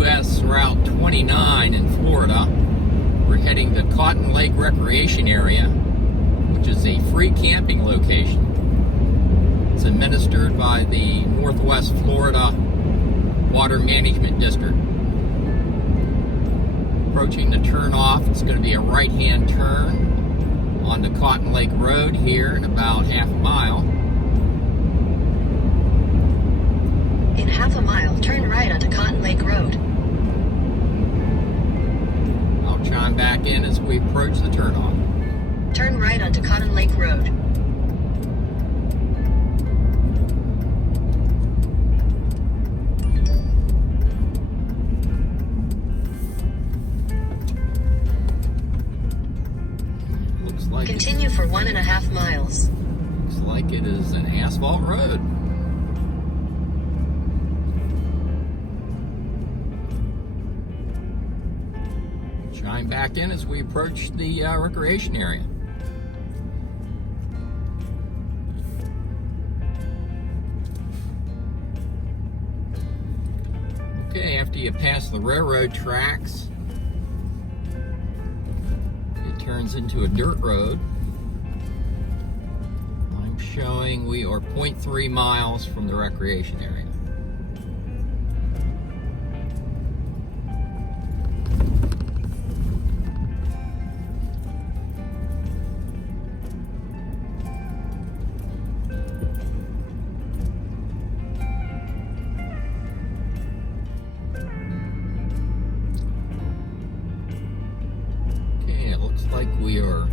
US Route 29 in Florida. We're heading to Cotton Lake Recreation Area, which is a free camping location. It's administered by the Northwest Florida Water Management District. Approaching the turnoff, it's going to be a right-hand turn on the Cotton Lake Road here in about half a mile. In half a mile, turn right onto Cotton Lake Road. I'll chime back in as we approach the turnoff. Turn right onto Cotton Lake Road. Looks like Continue for 1.5 miles. Looks like it is an asphalt road. Chime back in as we approach the recreation area. Okay, after you pass the railroad tracks, it turns into a dirt road. I'm showing we are 0.3 miles from the recreation area. It looks like we are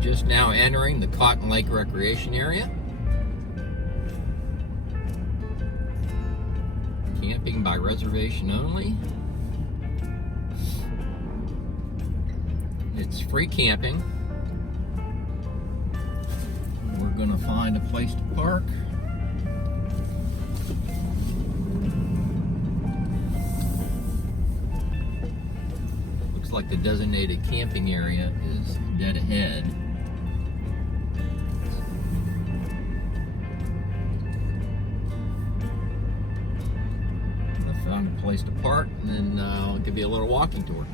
just now entering the Cotton Lake Recreation Area. Camping by reservation only. It's free camping. We're going to find a place to park. Looks like the designated camping area is dead ahead. I found a place to park, and then I'll give you a little walking tour.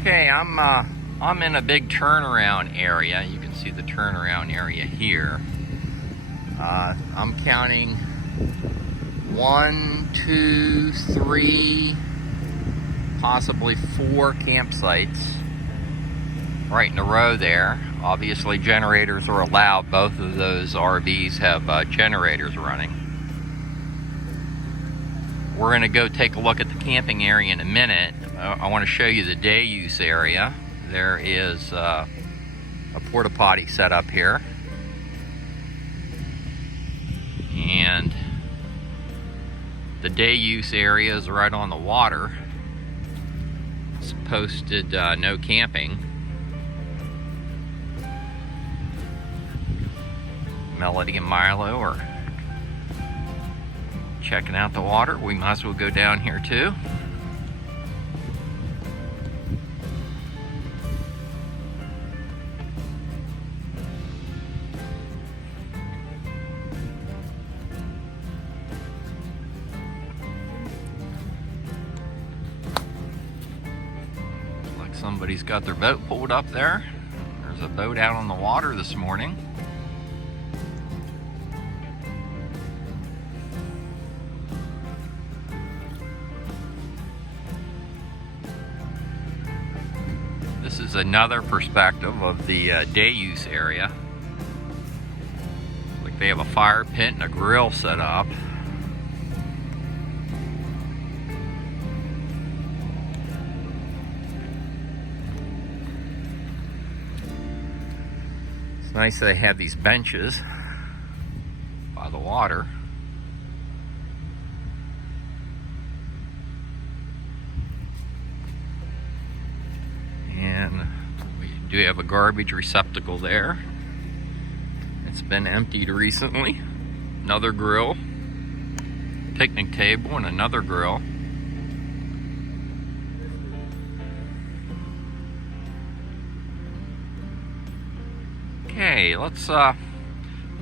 Okay, I'm in a big turnaround area. You can see the turnaround area here. I'm counting 1, 2, 3. Possibly 4 campsites right in a row there. Obviously generators are allowed. Both of those RVs have generators running. We're going to go take a look at the camping area in a minute. I want to show you the day use area. There is a porta potty set up here, and the day use area is right on the water. Posted no camping. Melody and Milo are checking out the water. We might as well go down here too. Somebody's got their boat pulled up there. There's a boat out on the water this morning. This is another perspective of the day use area. Like they have a fire pit and a grill set up. Nice that they have these benches by the water. And we do have a garbage receptacle there. It's been emptied recently. Another grill, picnic table, and another grill. Okay, let's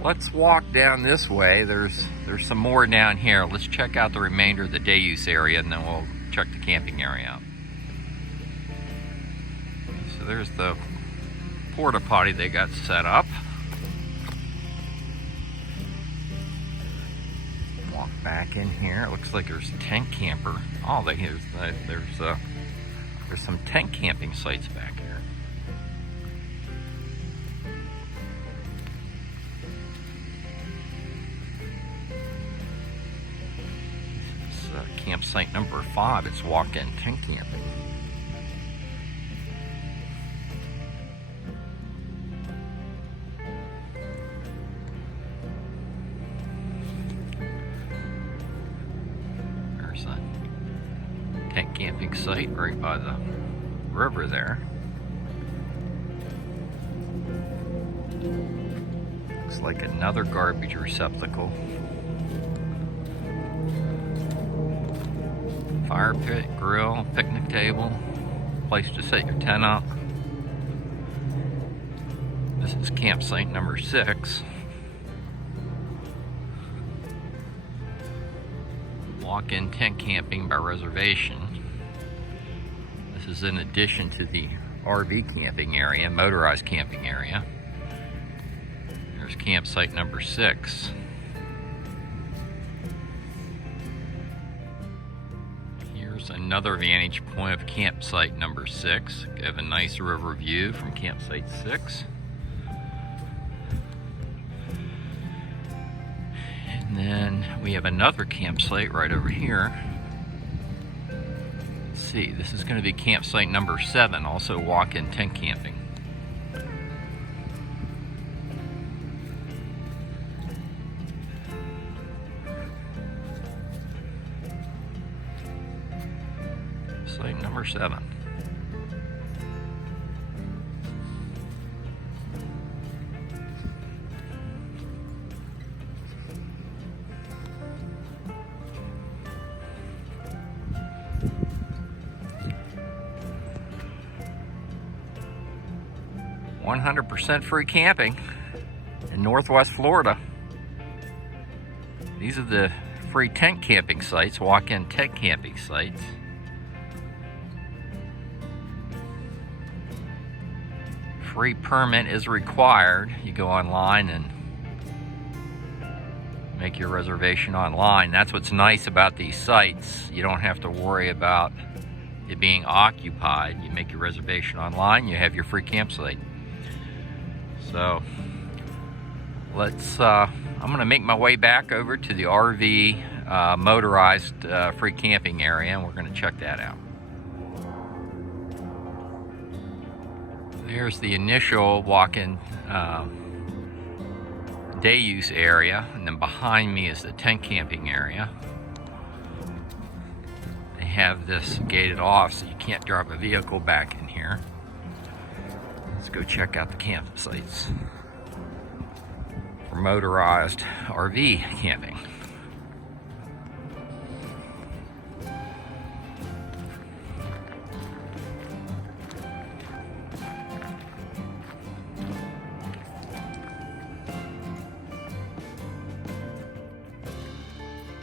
Let's walk down this way. There's some more down here. Let's check out the remainder of the day use area, and then we'll check the camping area out. So there's the porta potty they got set up. Walk back in here. It looks like there's a tent camper. Oh, there's some tent camping sites back here. This is campsite number 5. It's walk-in tent camping. There's a tent camping site right by the river there. Looks like another garbage receptacle. Fire pit, grill, picnic table, place to set your tent up. This is campsite number 6. Walk-in tent camping by reservation. This is in addition to the RV camping area, motorized camping area. There's campsite number 6. Here's another vantage point of campsite number 6. You have a nice river view from campsite 6. And then we have another campsite right over here. Let's see, this is going to be campsite number 7, also walk-in tent camping. Site number 7. %, free camping in Northwest Florida. These are the free tent camping sites, walk-in tent camping sites. Free permit is required. You go online and make your reservation online. That's what's nice about these sites. You don't have to worry about it being occupied. You make your reservation online, you have your free campsite. So let's I'm gonna make my way back over to the RV motorized free camping area, and we're gonna check that out. There's the initial walk-in day use area, and then behind me is the tent camping area. They have this gated off so you can't drive a vehicle back in here. Let's go check out the campsites for motorized RV camping.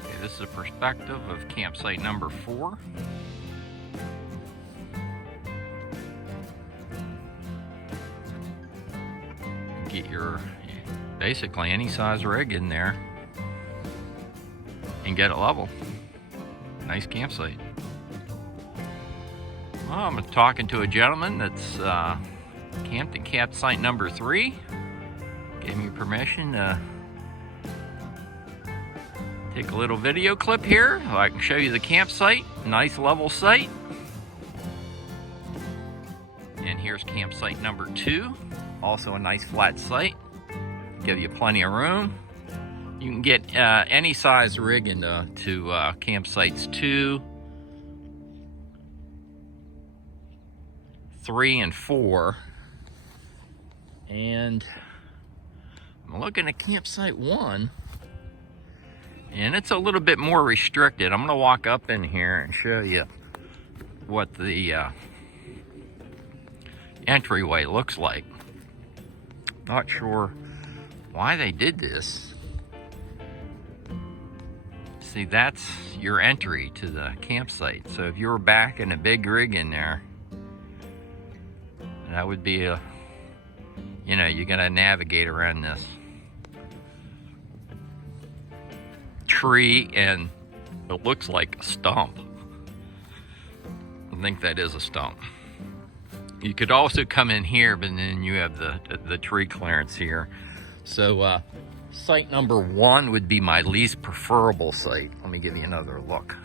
Okay, this is a perspective of campsite number 4. Get your basically any size rig in there and get it level. Nice campsite. Well, I'm talking to a gentleman that's camped at campsite number 3. Gave me permission to take a little video clip here so I can show you the campsite. Nice level site. And here's campsite number 2. Also a nice flat site. Give you plenty of room. You can get any size rig into campsites 2, 3, and 4. And I'm looking at campsite 1, and it's a little bit more restricted. I'm going to walk up in here and show you what the entryway looks like. Not sure why they did this. See, that's your entry to the campsite. So if you were backing a big rig in there, that would be a, you know, you gotta navigate around this tree, and it looks like a stump. I think that is a stump. You could also come in here, but then you have the tree clearance here. So site number 1 would be my least preferable site. Let me give you another look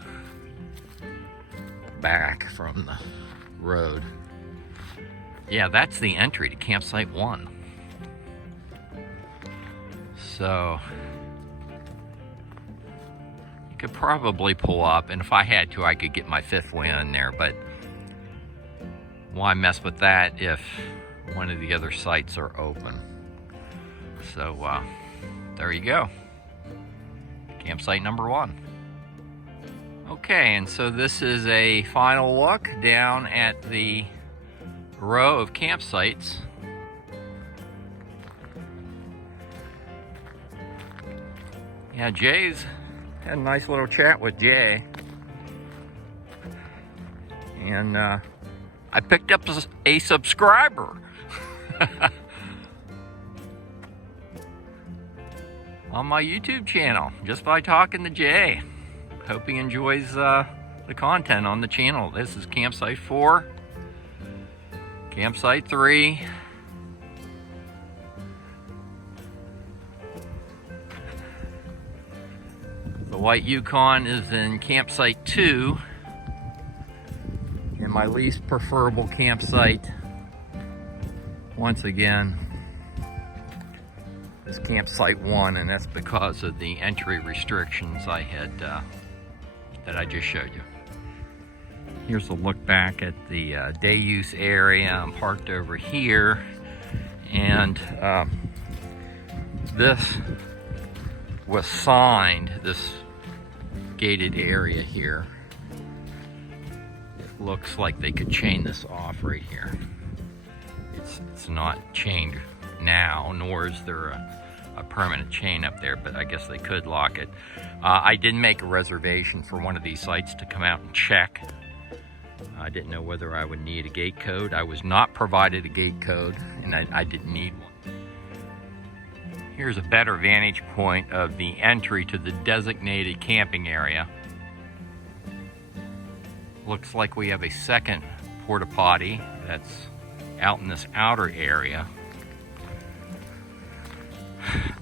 back from the road. Yeah, that's the entry to campsite 1. So you could probably pull up, and if I had to, I could get my 5th wheel in there, but why mess with that if one of the other sites are open? So there you go, campsite number 1. Okay, and so this is a final look down at the row of campsites. Yeah, Jay's had a nice little chat with Jay, and I picked up a subscriber on my YouTube channel just by talking to Jay. Hope he enjoys the content on the channel. This is campsite 4, campsite 3, the white Yukon is in campsite 2, and my least preferable campsite, once again, is campsite 1, and that's because of the entry restrictions I had that I just showed you. Here's a look back at the day use area. I'm parked over here, and this was signed, this gated area here. It looks like they could chain this off right here. It's not chained now, nor is there a permanent chain up there, but I guess they could lock it. I did make a reservation for one of these sites to come out and check. I didn't know whether I would need a gate code. I was not provided a gate code, and I didn't need one. Here's a better vantage point of the entry to the designated camping area. Looks like we have a second porta potty that's out in this outer area.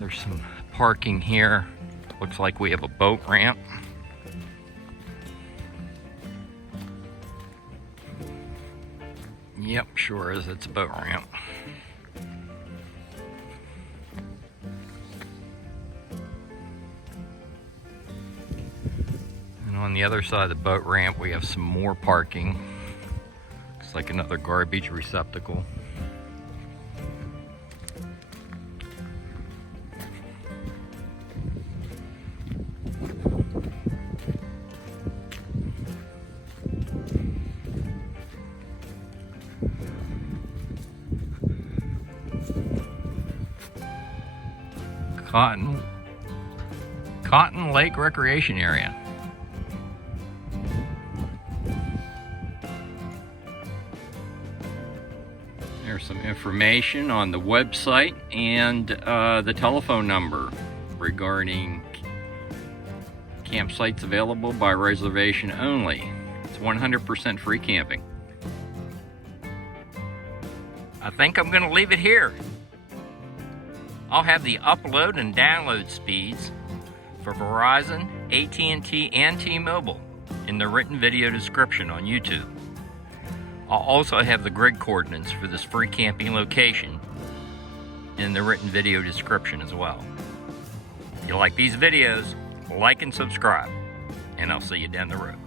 There's some parking here. Looks like we have a boat ramp. Yep, sure is. It's a boat ramp. And on the other side of the boat ramp, we have some more parking. Looks like another garbage receptacle. Cotton Lake Recreation Area. There's some information on the website and the telephone number regarding campsites available by reservation only. It's 100% free camping. I think I'm going to leave it here. I'll have the upload and download speeds for Verizon, AT&T, and T-Mobile in the written video description on YouTube. I'll also have the grid coordinates for this free camping location in the written video description as well. If you like these videos, like and subscribe, and I'll see you down the road.